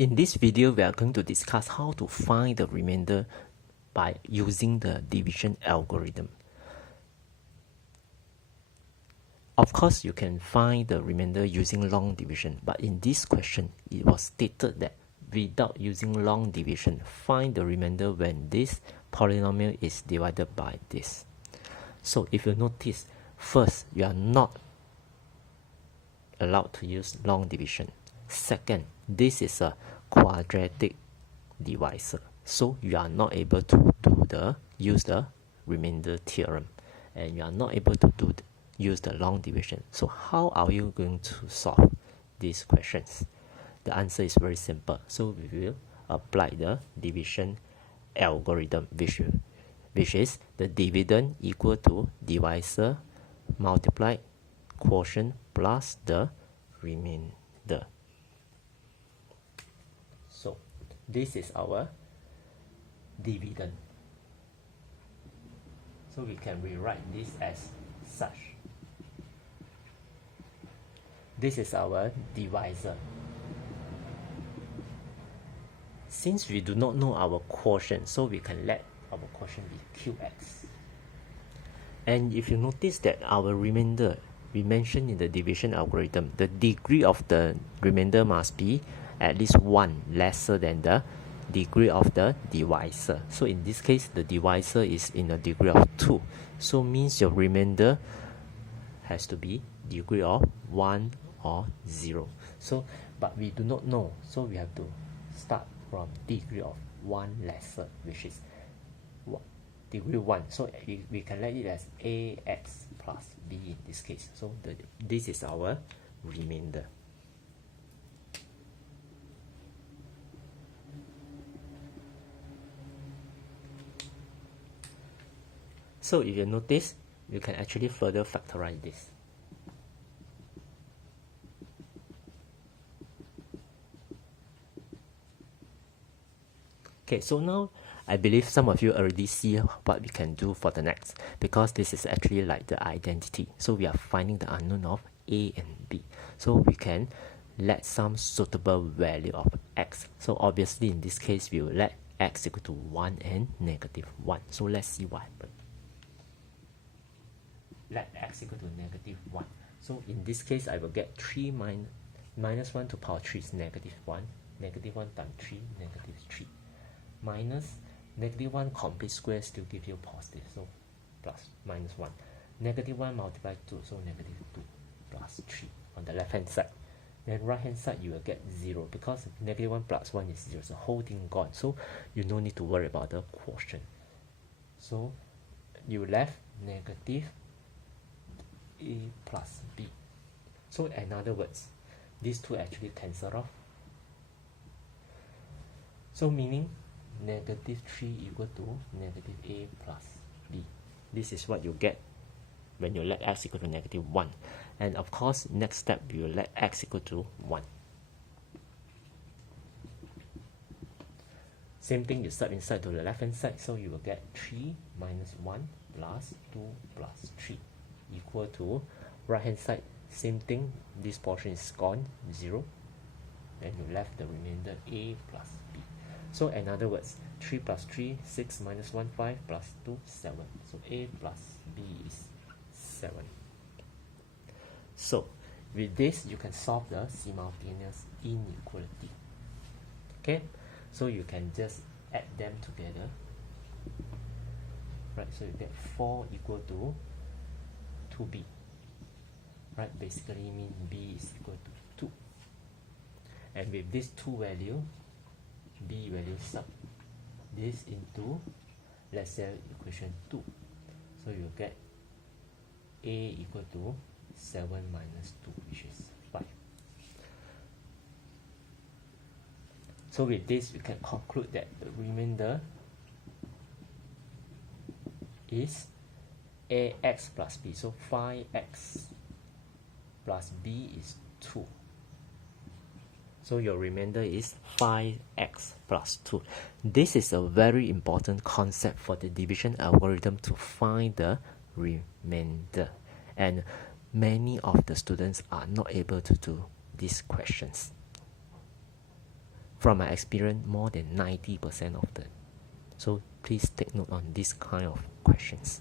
In this video, we are going to discuss how to find the remainder by using the division algorithm. Of course, you can find the remainder using long division, but in this question, it was stated that without using long division, find the remainder when this polynomial is divided by this. So if you notice, first, you are not allowed to use long division. Second, this is a quadratic divisor, so you are not able to use the remainder theorem, and you are not able to use the long division. So how are you going to solve these questions? The answer is very simple. So we will apply the division algorithm, which is the dividend equal to divisor multiplied quotient plus the remainder. So this is our dividend. So we can rewrite this as such. This is our divisor. Since we do not know our quotient, so we can let our quotient be qx. And if you notice that our remainder, we mentioned in the division algorithm, the degree of the remainder must be at least 1 lesser than the degree of the divisor. So in this case, the divisor is in a degree of 2. So means your remainder has to be degree of 1 or 0. So, but we do not know, so we have to start from degree of 1 lesser, which is degree 1. So we can let it as ax plus b in this case. So this is our remainder. So if you notice, you can actually further factorize this. Okay, so now I believe some of you already see what we can do for the next, because this is actually like the identity. So we are finding the unknown of a and b. So we can let some suitable value of x. So obviously in this case, we will let x equal to 1 and negative 1. So let's see what happens. Let x equal to negative 1. So in this case, I will get 3 minus 1 to power 3 is negative 1. Negative 1 times 3, negative 3. Minus negative 1 complete square still give you positive, so plus minus 1. Negative 1 multiplied 2, so negative 2 plus 3 on the left hand side. Then right hand side you will get 0, because negative 1 plus 1 is 0, so whole thing gone. So you no need to worry about the quotient. So you left negative a plus b. So in other words, these two actually cancel off. So meaning negative 3 equal to negative a plus b. This is what you get when you let x equal to negative 1. And of course, next step, you will let x equal to 1. Same thing, you start inside to the left hand side, so you will get 3 minus 1 plus 2 plus 3 equal to right hand side, same thing, this portion is gone, 0. Then you left the remainder a plus b. So in other words, 3 plus 3, 6 minus 1, 5 plus 2, 7. So a plus b is 7. So with this, you can solve the simultaneous inequality. Okay, so you can just add them together. Right, so you get 4 equal to 2b. Right, basically mean b is equal to 2. And with this 2 value, b value sub this into, let's say, equation 2. So you get a equal to 7 minus 2, which is 5. So with this, we can conclude that the remainder is ax plus b. So 5x plus b is 2. So your remainder is 5x plus 2. This is a very important concept for the division algorithm to find the remainder. And many of the students are not able to do these questions. from my experience, more than 90% of the. So please take note on this kind of questions.